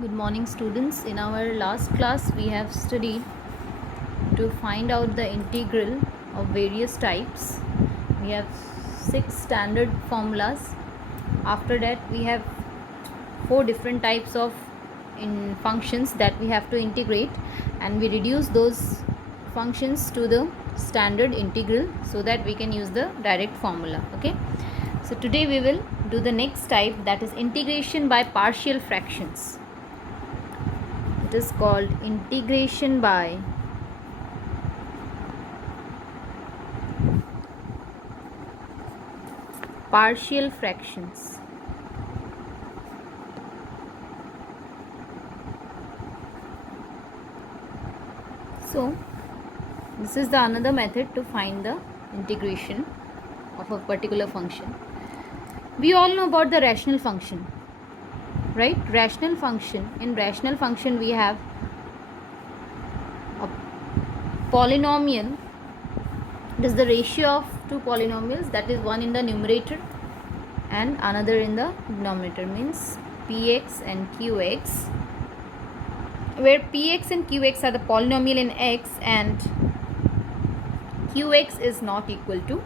Good morning, students. In our last class we have studied to find out the integral of various types. We have 6 standard formulas. After that we have 4 different types of functions that we have to integrate, and we reduce those functions to the standard integral so that we can use the direct formula. Okay, so today we will do the next type, that is integration by partial fractions. It is called integration by partial fractions. So this is the another method to find the integration of a particular function. We all know about the rational function, right? Rational function. In rational function we have a polynomial. It is the ratio of two polynomials, that is one in the numerator and another in the denominator, means px and qx, where px and qx are the polynomial in x and qx is not equal to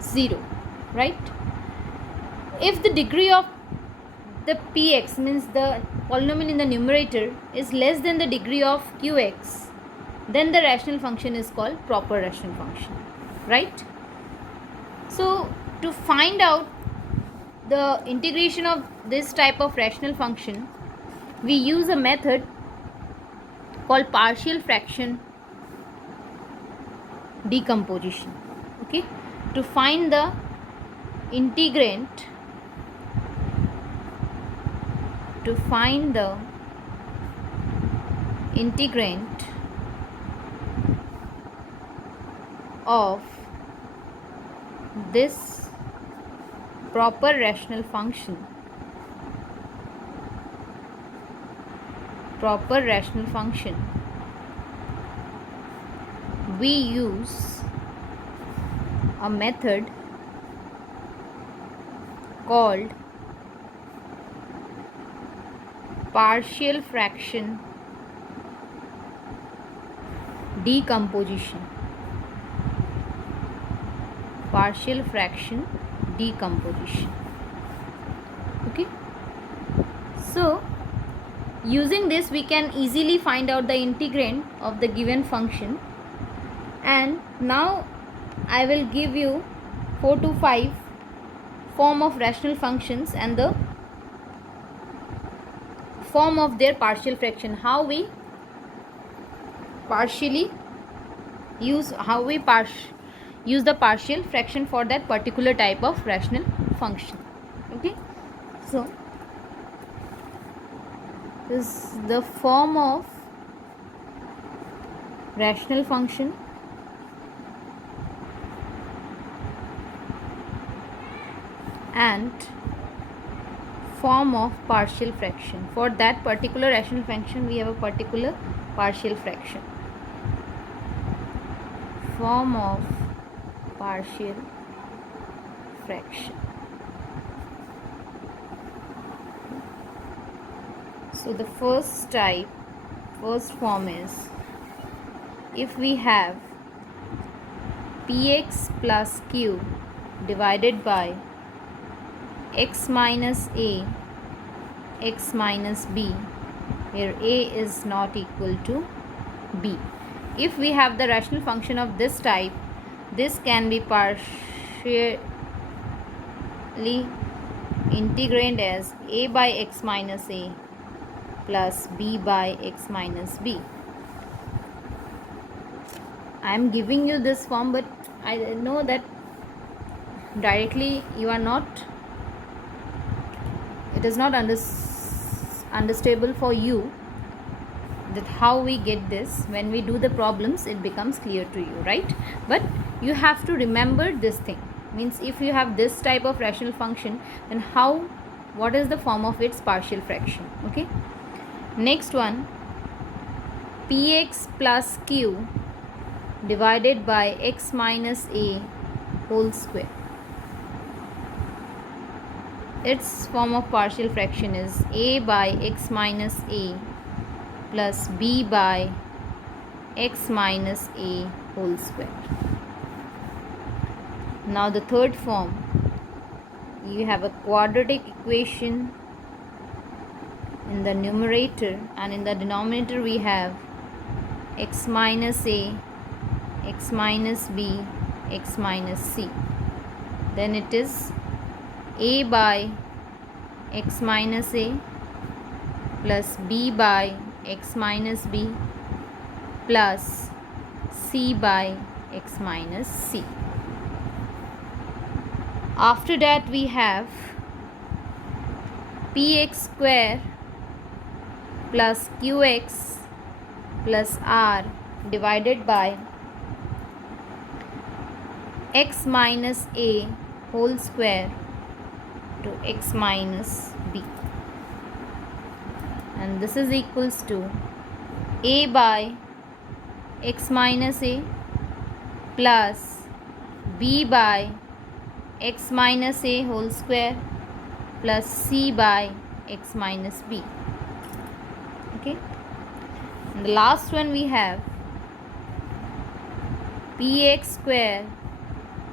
0, right? If the degree of the px, means the polynomial in the numerator, is less than the degree of qx, then the rational function is called proper rational function, right? So to find out the integration of this type of rational function, we use a method called partial fraction decomposition. Okay, to find the integrand, of this proper rational function, we use a method called partial fraction decomposition. Okay, so using this we can easily find out the integrand of the given function. And now I will give you 4 to 5 form of rational functions and the form of their partial fraction, how we use the partial fraction for that particular type of rational function. Okay, so this is the form of rational function and form of partial fraction. For that particular rational function we have a particular partial fraction. Form of partial fraction. So the first form is, if we have px plus q divided by x minus a, x minus b, where a is not equal to b. If we have the rational function of this type, this can be partially integrated as a by x minus a plus b by x minus b. I am giving you this form, but I know that directly you are not, it is not understandable for you that how we get this. When we do the problems it becomes clear to you, right? But you have to remember this thing, means if you have this type of rational function, then what is the form of its partial fraction. Okay, next one, px plus q divided by x minus a whole square. its form of partial fraction is a by x minus a plus b by x minus a whole square. Now the third form, you have a quadratic equation in the numerator, and in the denominator we have x minus a, x minus b, x minus c. Then it is a by x minus a plus b by x minus b plus c by x minus c. After that we have px square plus qx plus r divided by x minus a whole square to x minus b, and this is equals to a by x minus a plus b by x minus a whole square plus c by x minus b. Okay, and the last one we have px square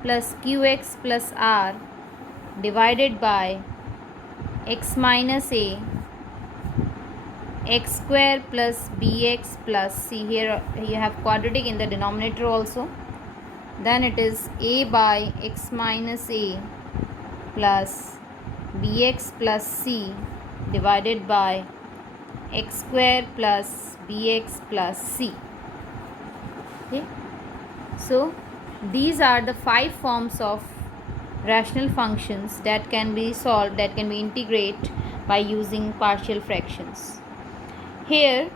plus qx plus r divided by x minus a x square plus bx plus c. Here you have quadratic in the denominator also. Then it is a by x minus a plus bx plus c divided by x square plus bx plus c. Okay, so these are the 5 forms of rational functions that can be solved, that can be integrated by using partial fractions. Here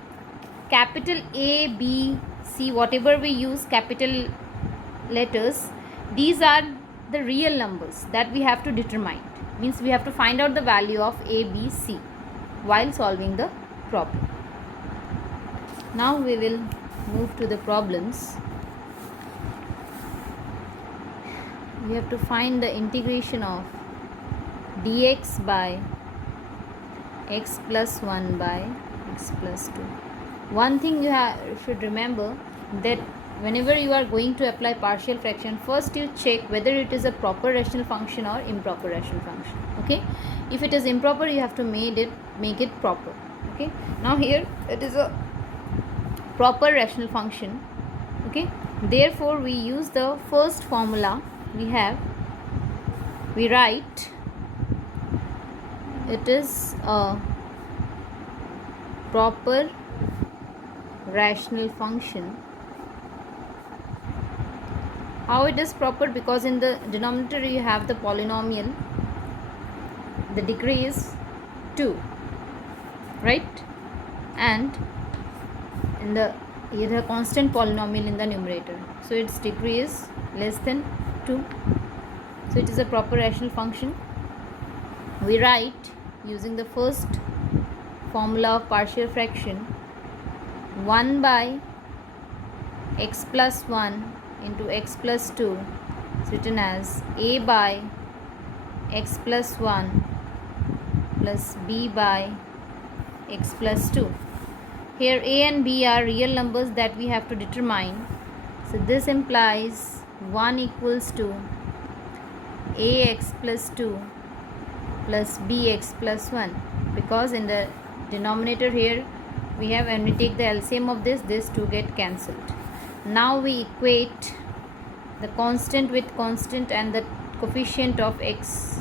capital A, B, C, whatever we use capital letters, these are the real numbers that we have to determine. Means we have to find out the value of A, B, C while solving the problem. Now we will move to the problems. We have to find the integration of dx by x plus 1 by x plus 2. One thing you should remember, that whenever you are going to apply partial fraction, first you check whether it is a proper rational function or improper rational function. Okay, if it is improper, you have to make it proper. Okay, now here it is a proper rational function. Okay, therefore we use the first formula we write it is a proper rational function. How it is proper? Because in the denominator you have the polynomial, the degree is 2, right? And in the you have a constant polynomial in the numerator, so its degree is less than 2, so it is a proper rational function. We write using the first formula of partial fraction, 1 by x plus 1 into x plus 2 is written as a by x plus 1 plus b by x plus 2. Here a and b are real numbers that we have to determine. So this implies 1 equals to ax plus 2 plus bx plus 1, because in the denominator here we have, when we take the LCM of this 2 get cancelled. Now we equate the constant with constant and the coefficient of x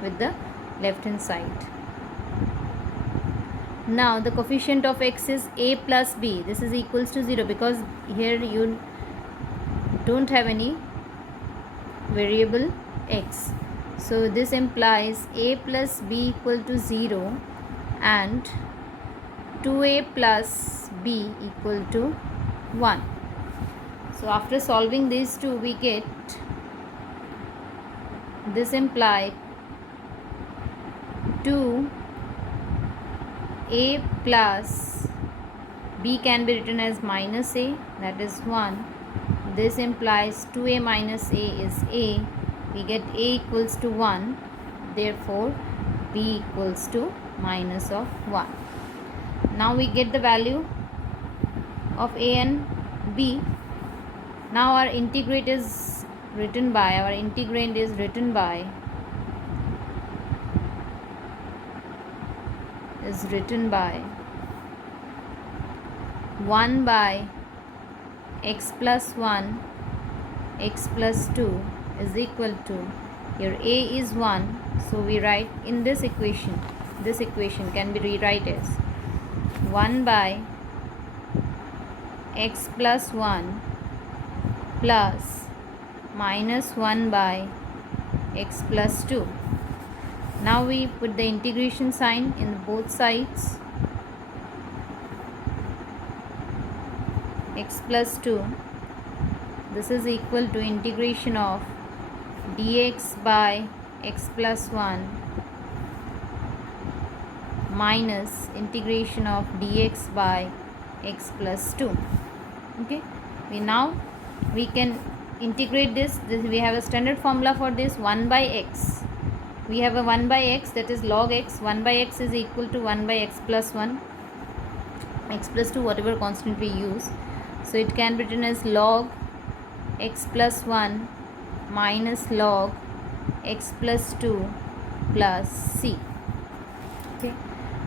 with the left hand side. Now the coefficient of x is a plus b. This is equals to 0 because here you don't have any variable x. So this implies a plus b equal to 0 and 2a plus b equal to 1. So after solving these two, we get this implied 2a plus b can be written as minus a, that is 1. This implies 2a minus a is a. We get a equals to 1. Therefore b equals to minus of 1. Now we get the value of a and b. Now our integrand is written by 1 by x plus 1 x plus 2 is equal to, here a is 1, so we write in this equation can be rewrite as 1 by x plus 1 plus minus 1 by x plus 2. Now we put the integration sign in both sides. X plus 2, this is equal to integration of dx by x plus 1 minus integration of dx by x plus 2. Okay, we can integrate this. We have a standard formula for this, 1 by x. We have a 1 by x, that is log x. 1 by x is equal to 1 by x plus 1, x plus 2, whatever constant we use. So it can be written as log x plus 1 minus log x plus 2 plus c. Okay,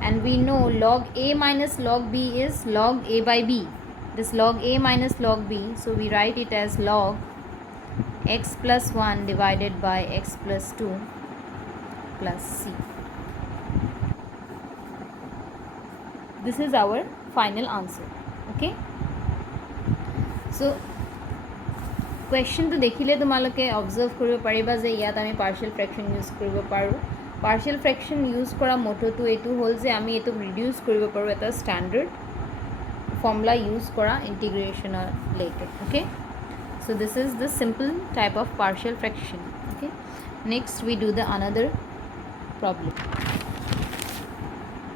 and we know log a minus log b is log a by b. This log a minus log b, so we write it as log x plus 1 divided by x plus 2 plus c. This is our final answer. Okay, so question to dekhile tumaloke observe koribo pariba je iyat ami partial fraction use koribo paru. Partial fraction use kora motto to etu hol je ami etu reduce koribo paru eta standard formula use kora integration later. Okay, so this is the simple type of partial fraction. Okay, next we do the another problem.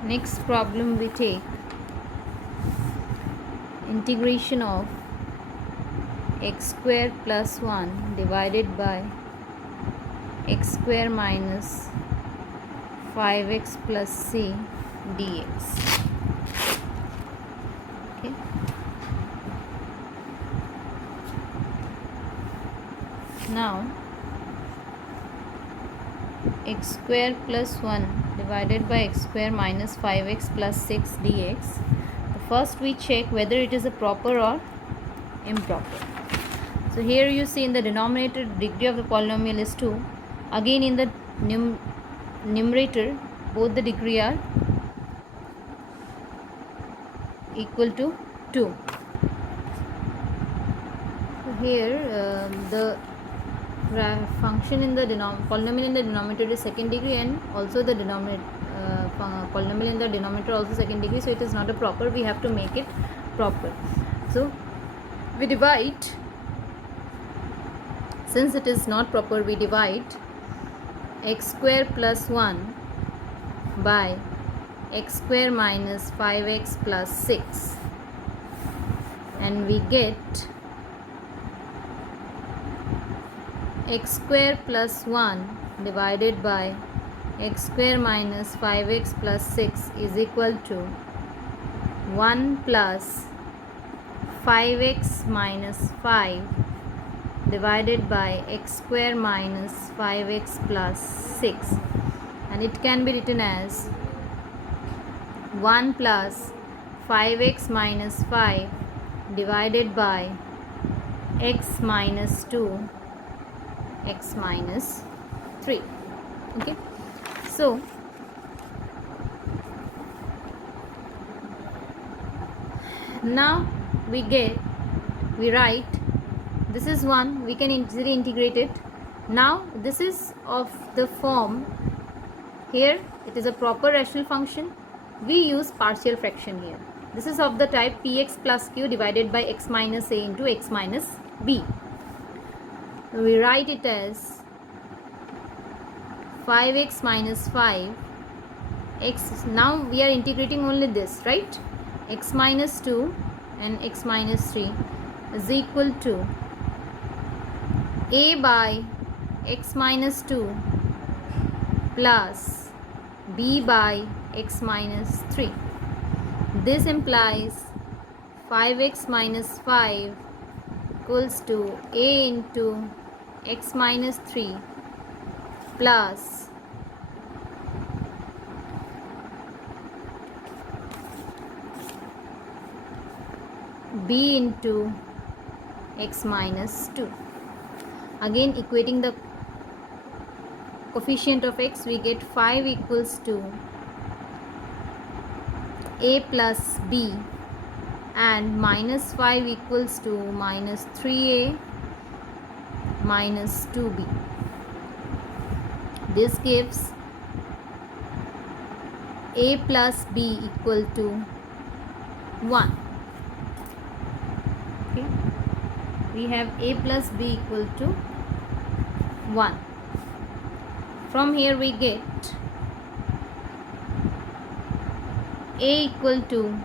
Next problem we take integration of x square plus 1 divided by x square minus 5x plus c dx. Okay, now x square plus 1 divided by x square minus 5x plus 6 dx. First we check whether it is a proper or improper. So here you see in the denominator degree of the polynomial is 2. Again in the numerator both the degree are equal to 2. So here the function in the polynomial in the denominator is second degree, and also the polynomial in the denominator also second degree, so it is not a proper. We have to make it proper. So we divide, since it is not proper, we divide x square plus 1 by x square minus 5x plus 6, and we get x square plus 1 divided by x square minus 5x plus 6 is equal to 1 plus 5x minus 5 divided by x square minus 5x plus 6, and it can be written as 1 plus 5x minus 5 divided by x minus 2 x minus 3. Okay, so now we write this is 1, we can easily integrate it. Now this is of the form, here it is a proper rational function, we use partial fraction here. This is of the type px plus q divided by x minus a into x minus b. We write it as 5x minus 5 x, now we are integrating only this, right? X minus 2 and x minus 3 is equal to a by x minus 2 plus b by x minus 3. This implies 5x minus 5 equals to a into x minus 3 plus b into x minus 2. Again equating the coefficient of x, we get 5 equals to a plus b, and minus 5 equals to minus 3a minus 2b. This gives a plus b equal to 1. Okay, we have a plus b equal to 1. From here we get a equal to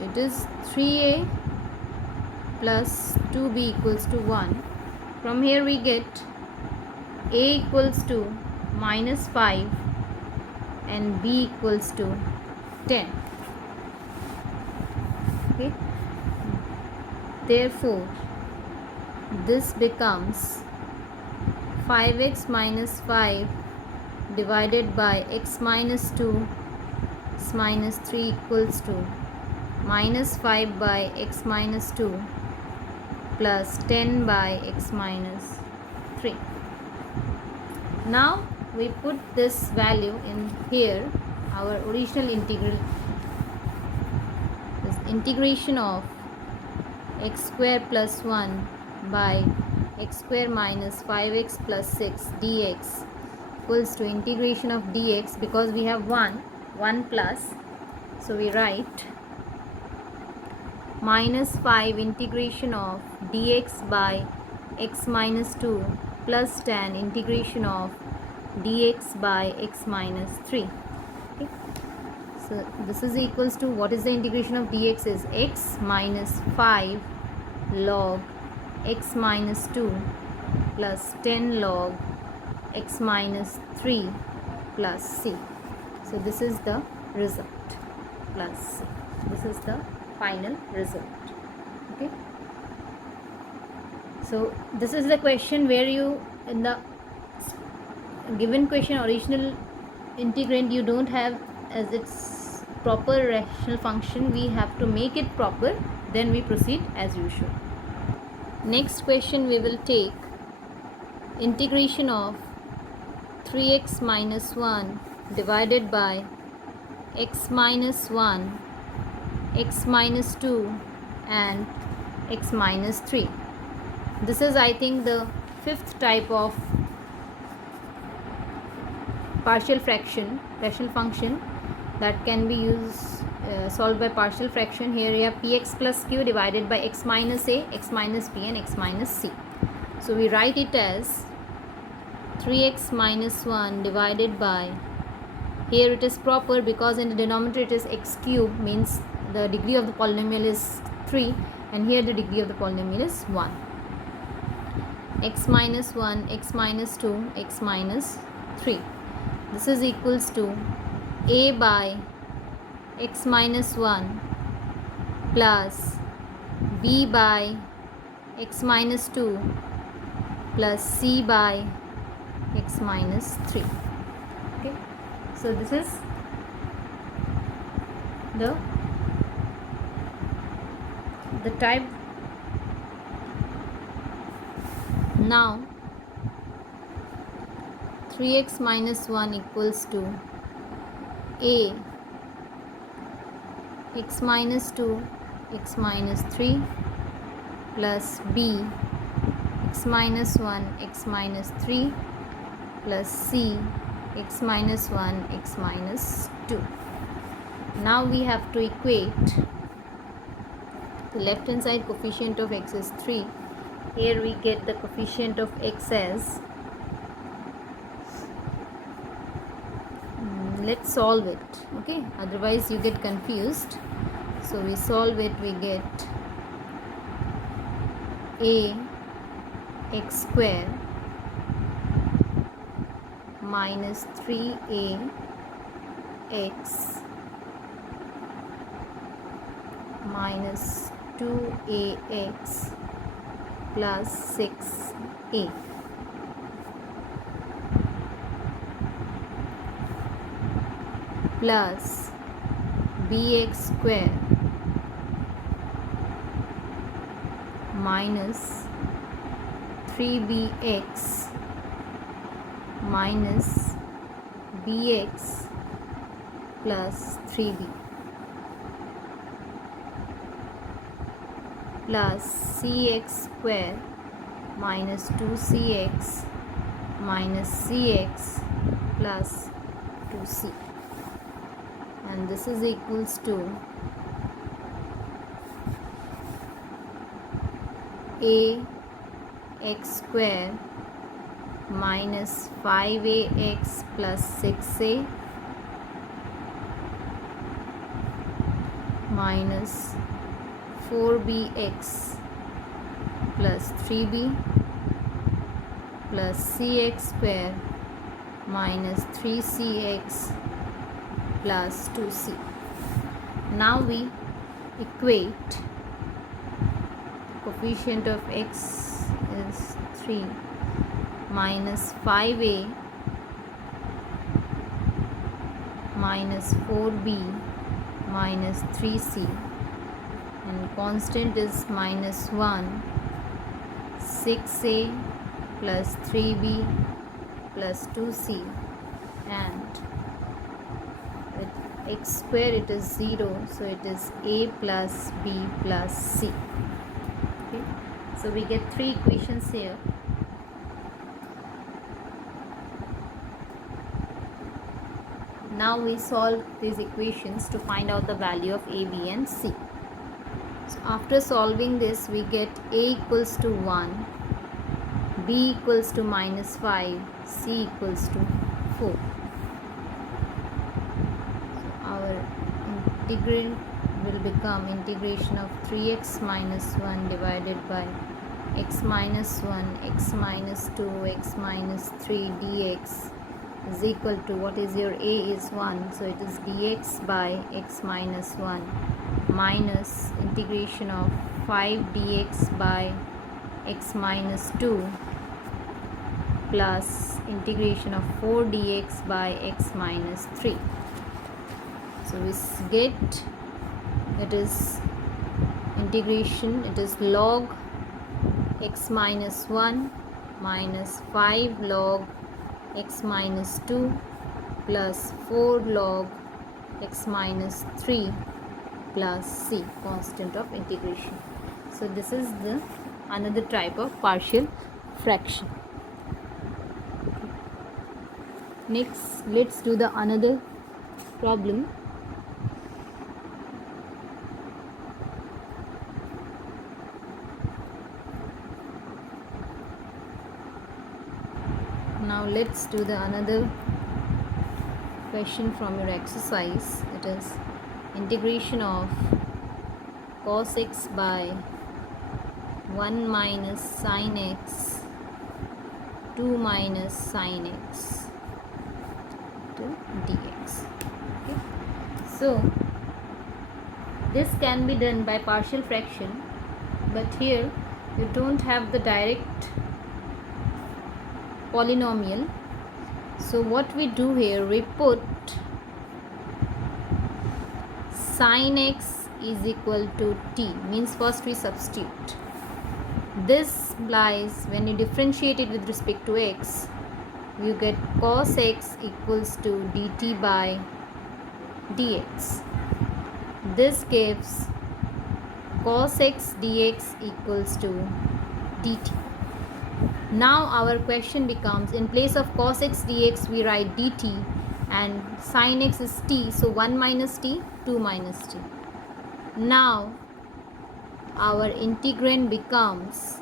it is 3a plus 2b equals to 1. From here we get a equals to minus 5 and b equals to 10. Okay, therefore this becomes 5x minus 5 divided by x minus 2 x minus 3 equals to minus 5 by x minus 2 plus 10 by x minus 3. Now we put this value in here. Our original integral is integration of x square plus 1 by x square minus 5x plus 6 dx equals to integration of dx, because we have 1 plus, so we write minus 5 integration of dx by x minus 2 plus 10 integration of dx by x minus 3. Okay, so this is equals to, what is the integration of dx is x minus 5 log x minus 2 plus 10 log x minus 3 plus c. So this is the result, plus c. This is the final result. Okay, so this is the question where you, in the given question original integrand, you don't have as its proper rational function. We have to make it proper, then we proceed as usual. Next question we will take integration of 3x minus 1 divided by x minus 1, x minus 2 and x minus 3. This is, I think, the fifth type of partial fraction, rational function that can be used solved by partial fraction. Here you have px plus q divided by x minus a, x minus b and x minus c. So we write it as 3x minus 1 divided by, here it is proper because in the denominator it is x cube, means the degree of the polynomial is 3, and here the degree of the polynomial is 1. X minus 1, x minus 2, x minus 3. This is equals to a by x minus 1 plus b by x minus 2 plus c by x minus 3. Okay, so this is the type. Now 3x minus 1 equals to a x minus 2 x minus 3 plus b x minus 1 x minus 3 plus c x minus 1 x minus 2. Now we have to equate the left hand side coefficient of x is 3. Here we get the coefficient of x as, let's solve it, okay, otherwise you get confused. So we solve it, we get a x square minus 3a x minus 2ax plus 6a plus bx square minus 3bx minus bx plus 3b plus cx square minus 2cx minus cx plus 2c, and this is equals to a x square minus 5ax plus 6a minus 4bx plus 3b plus cx square minus 3cx plus 2c. Now we equate. Coefficient of x is 3 minus 5a minus 4b minus 3c, and constant is minus 1, 6a plus 3b plus 2c, and with x square it is 0, so it is a plus b plus c. Okay, so we get three equations here. Now we solve these equations to find out the value of a, b and c. So after solving this, we get a equals to 1, b equals to minus 5, c equals to 4. So our integral will become integration of 3x minus 1 divided by x minus 1, x minus 2, x minus 3 dx is equal to, what is your a is 1, so it is dx by x minus 1 minus integration of 5 dx by x minus 2 plus integration of 4 dx by x minus 3. So we get, it is integration, it is log x minus 1 minus 5 log x minus 2 plus 4 log x minus 3 plus c, constant of integration. So this is the another type of partial fraction. Next, let's do the another problem. Now let's do the another question from your exercise. It is integration of cos x by 1 minus sin x 2 minus sin x to dx. Okay. So this can be done by partial fraction, but here you don't have the direct polynomial. So what we do here, we put sin x is equal to t, means first we substitute. This implies when you differentiate it with respect to x, you get cos x equals to dt by dx. This gives cos x dx equals to dt. Now our question becomes, in place of cos x dx we write dt, and sin x is t, so 1 minus t, 2 minus t. Now our integrand becomes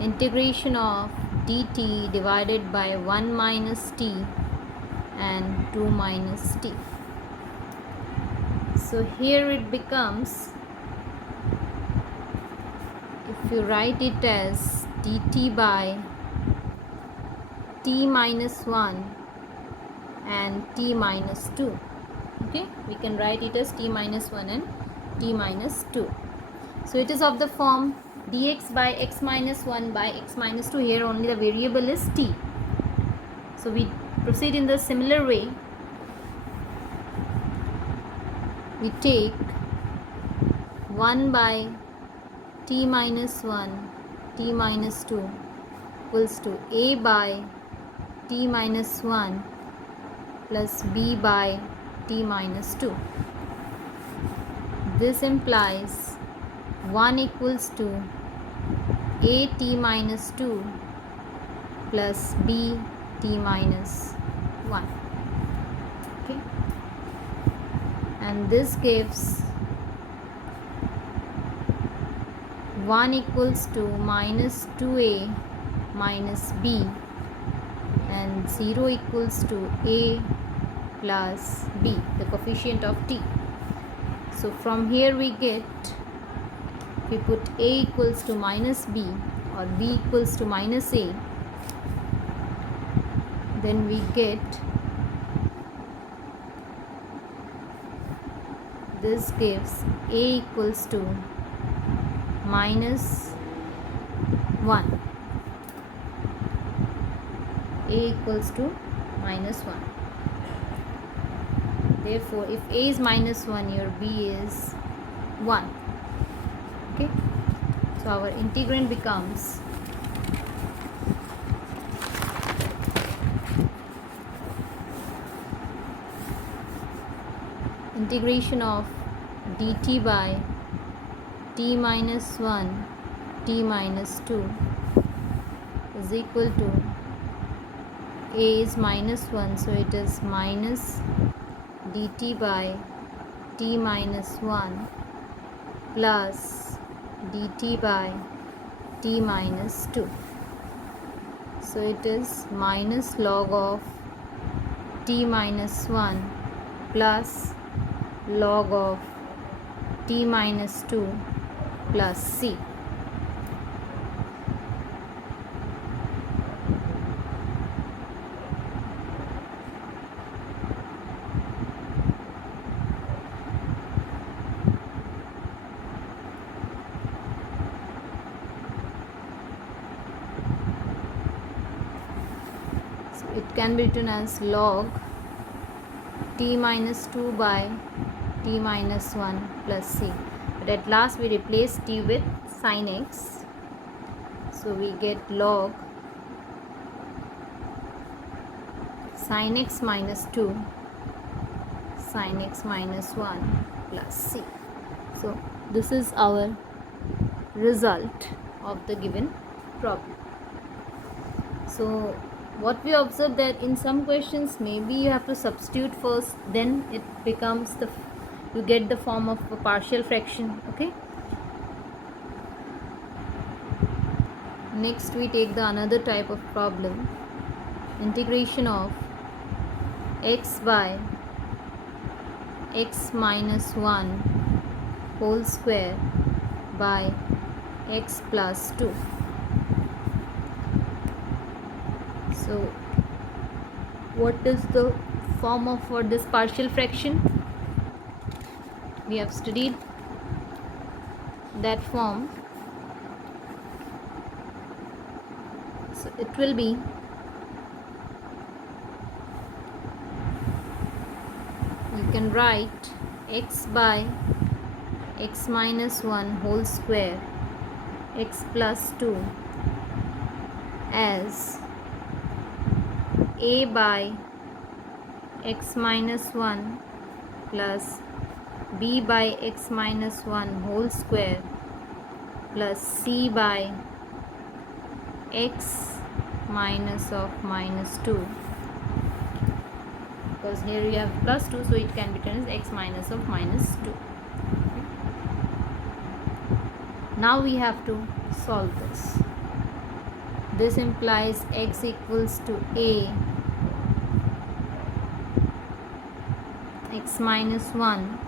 integration of dt divided by 1 minus t and 2 minus t. So here it becomes, if you write it as dt by t minus 1 and t minus 2. Okay, we can write it as t minus 1 and t minus 2. So it is of the form dx by x minus 1 by x minus 2. Here only the variable is t. So we proceed in the similar way. We take 1 by t minus 1 t minus 2 equals to a by t minus 1 plus b by t minus 2. This implies 1 equals to a t minus 2 plus b t minus 1. Okay, and this gives 1 equals to minus 2a minus b and 0 equals to a plus b, the coefficient of t. So from here we get, if we put a equals to minus b or b equals to minus a, then we get, this gives a equals to minus 1. A equals to minus 1. Therefore, if a is minus 1, your b is 1. Okay, so our integrand becomes integration of dt by t minus 1 t minus 2 is equal to, a is minus 1, so it is minus dt by t minus 1 plus dt by t minus 2. So it is minus log of t minus 1 plus log of t minus 2 plus c. So it can be written as log t minus 2 by t minus 1 plus c. But at last we replace t with sin x. So we get log sin x minus 2 sin x minus 1 plus c. So this is our result of the given problem. So what we observe, that in some questions maybe you have to substitute first, then it becomes the, you get the form of a partial fraction. Okay, next we take the another type of problem, integration of x by x minus 1 whole square by x plus 2. So what is the form of for this partial fraction? We have studied that form. So it will be, you can write x by x minus 1 whole square x plus 2 as a by x minus 1 plus b by x minus 1 whole square plus c by x minus of minus 2, because here you have plus 2, so it can be written as x minus of minus 2. Now we have to solve this. This implies x equals to a x minus 1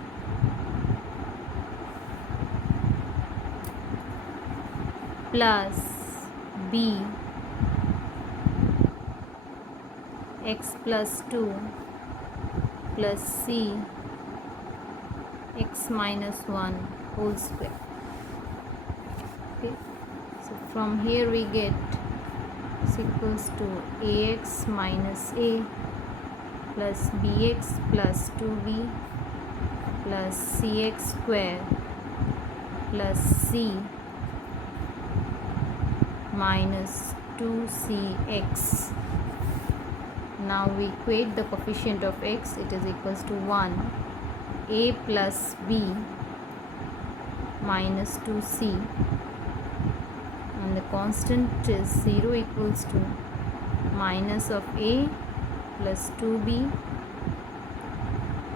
plus b x plus 2 plus c x minus 1 whole square. Okay, so from here we get is equals to ax minus a plus bx plus 2b plus cx square plus c minus 2cx. Now we equate the coefficient of x, it is equals to 1 a plus b minus 2c, and the constant is 0 equals to minus of a plus 2b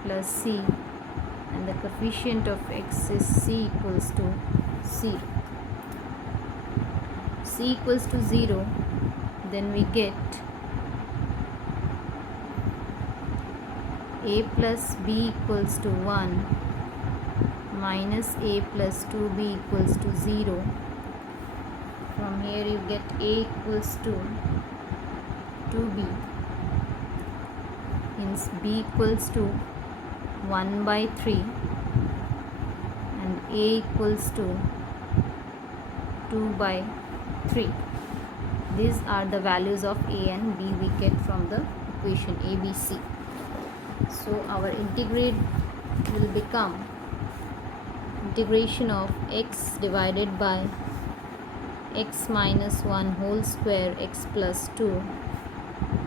plus c, and the coefficient of x is c equals to 0. C equals to 0, then we get a plus b equals to 1 minus a plus 2b equals to 0. From here you get a equals to 2b, means b equals to 1 by 3 and a equals to 2 by 3. These are the values of a and b we get from the equation ABC. So our integrate will become integration of x divided by x minus 1 whole square x plus 2.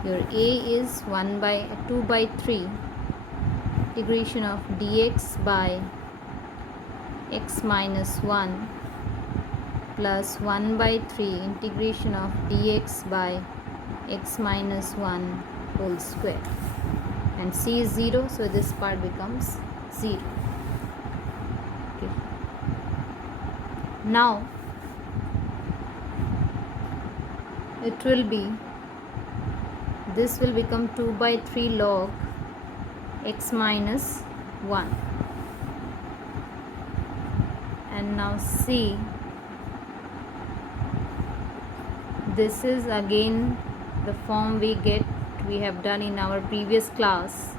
Your a is 2 by 3. Integration of dx by x minus 1 plus 1 by 3 integration of dx by x minus 1 whole square, and c is 0, so this part becomes 0. Okay. Now it will be, this will become 2 by 3 log x minus 1, and now c, this is again the form we have done in our previous class.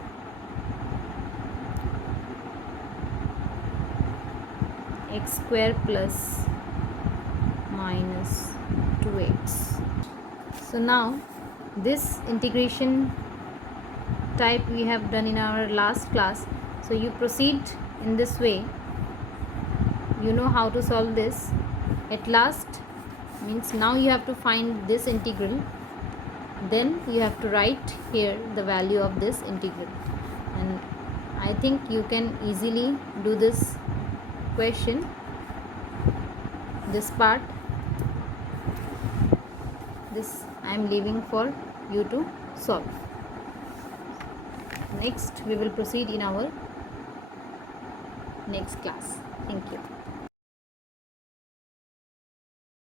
X square plus minus 2x. So now this integration type we have done in our last class. So you proceed in this way. You know how to solve this. At last, means now you have to find this integral, then you have to write here the value of this integral, and I think you can easily do this question, this part. This I am leaving for you to solve. Next we will proceed in our next class. Thank you.